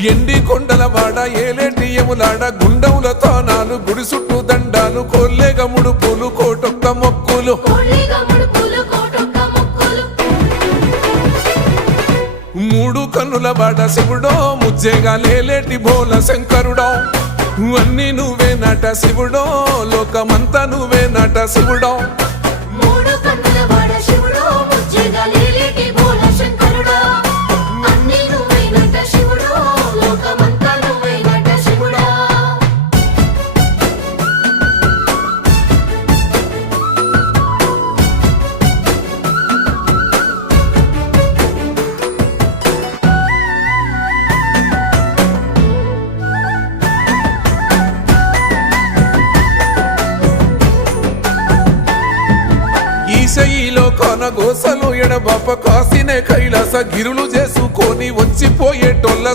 ఎండి కొండల వాడ ఏలేటి యములాడ గుండముల తానాలు గుడి చుట్టూ దండాలు కొల్లేగ ముడుపులు కోటొక్క మొక్కులు మూడు కన్నుల వాడ శివుడో ముజ్జేగా లేలేటి బోల శంకరుడో అన్ని నువ్వే నట శివుడో లోకమంతా నువ్వే నట శివుడో ఈశయిలో కొన గోసలు ఎడబాప కాసినే కైలాస గిరులు చేసుకొని వచ్చిపోయేటోళ్ళ